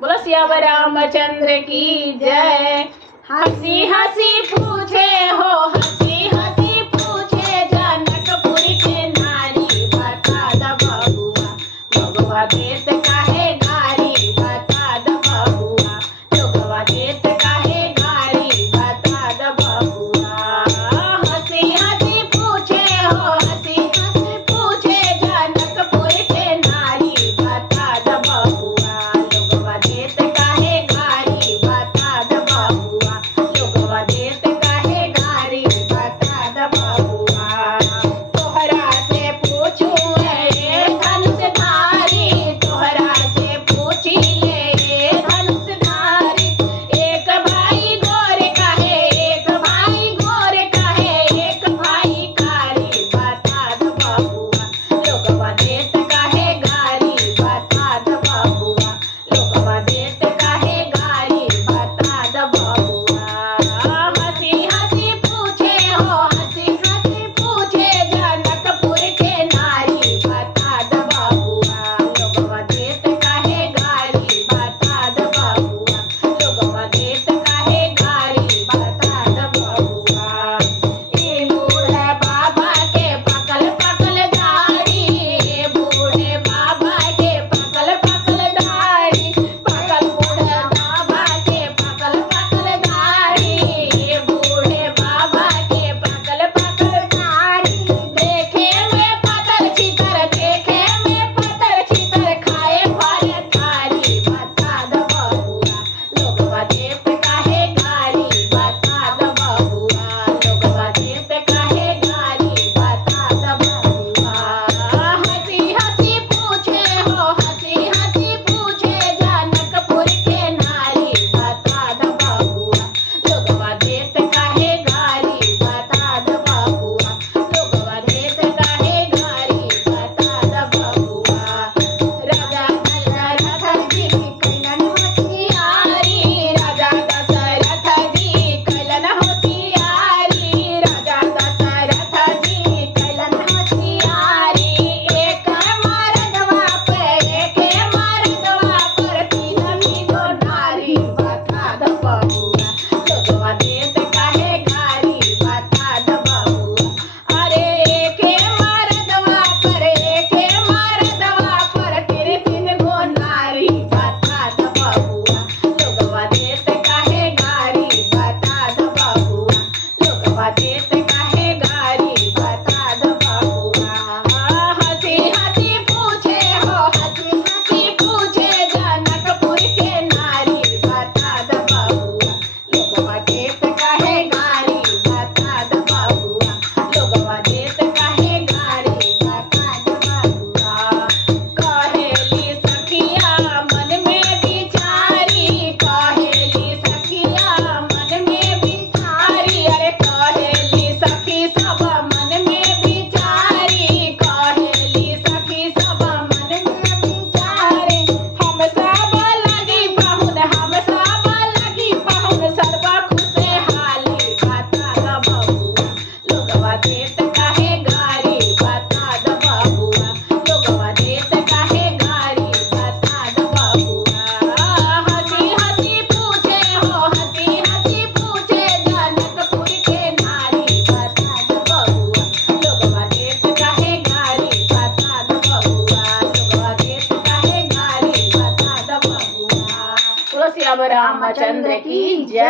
बोलो सियावर रामचंद्र की जय। हंसी हंसी पूछे हो, हंसी हंसी पूछे जनकपुर के नारी, बता द बबुआ लोगवा देत काहे गारी, बता द बबुआ लोगवा देत काहे गारी, बता द बबुआ। हंसी हंसी पूछे हो, हंसी हंसी पूछे जनकपुर के नारी, बता द बबुआ लोगवा देत काहे गारी, बता द बबुआ लोगवा देत काहे गारी, बता द बबुआ। तोहरा से पूछू ए धनुषधारी, तोहरा से पूछी ले धनुषधारी, एक भाई गोर काहे, एक भाई गोर काहे, एक भाई कारी, बता द बबुआ लोगवा देत काहे गारी, बता द बबुआ लोगवा देत काहे गारी, बता द बबुआ। हंसी हंसी पूछे हो, हंसी हंसी पूछे जनकपुर के नारी, बता द बबुआ लोगवा देत काहे गारी, बता द बबुआ लोगवा देत काहे गारी, बता द बबुआ। ए बूढ़े बाबा के पकल पकल दाढ़ी, ए बूढ़े बाबा के पकल पकल दाढ़ी, पकल बूढ़े बाबा के पकल पकल दाढ़ी, ए बूढ़े बाबा के पकल पकल दाढ़ी। देखे में पतल छितर, देखे में पतल छितर, खाए फल खारी, बता द बबुआ लोगवा देत काहे गारी, बता द बबुआ लोगवा देत काहे गारी, बता द बबुआ। हंसी हंसी पूछे हो, हंसी हंसी पूछे जनकपुर के नारी, बता द बबुआ लोगवा देत काहे गारी, बता द बबुआ लोगवा देत काहे गारी, बता द बबुआ। राजा दशरथ जी कैलन होशियारी, राजा दशरथ जी कैलन होशियारी, राजा दशरथ जी कैलन होशियारी। एक मर्दवा पर तीन गो नारी, बता द बबुआ लोगवा देत काहे गारी, बता द बबुआ। अरे एक मर्दवा पर तीन गो नारी, बता द बबुआ लोगवा देत काहे गारी, बता द बबुआ लोगवा देत काहे गारी, बता द बबुआ। हंसी हंसी पूछे हो, हंसी हंसी पूछे जनकपुर के नारी, बता द बबुआ लोगवा देत काहे गारी, बता द बबुआ लोगवा देत काहे गारी, बता द बबुआ। कहेली सखिया मन में बिचारी, कहेली सखिया मन में बिचारी, अरे कहेली सखी सब मन में बिचारी, कहेली सखी सब मन में बिचारी। हम सब लगी पाहुन, हम सब लगी पाहुन, सर्व खुशहाली, बता द बबुआ लोगवा देत काहे गारी, बता द बबुआ लोगवा देत काहे गारी, बता द बबुआ। हंसी हंसी पूछे हो, हंसी हंसी पूछे जनकपुर के नारी, बता द बबुआ लोगवा देत काहे गारी, बता द बबुआ लोगवा देत काहे गारी, बता द बबुआ। बोलो सियावर रामचंद्र की जय।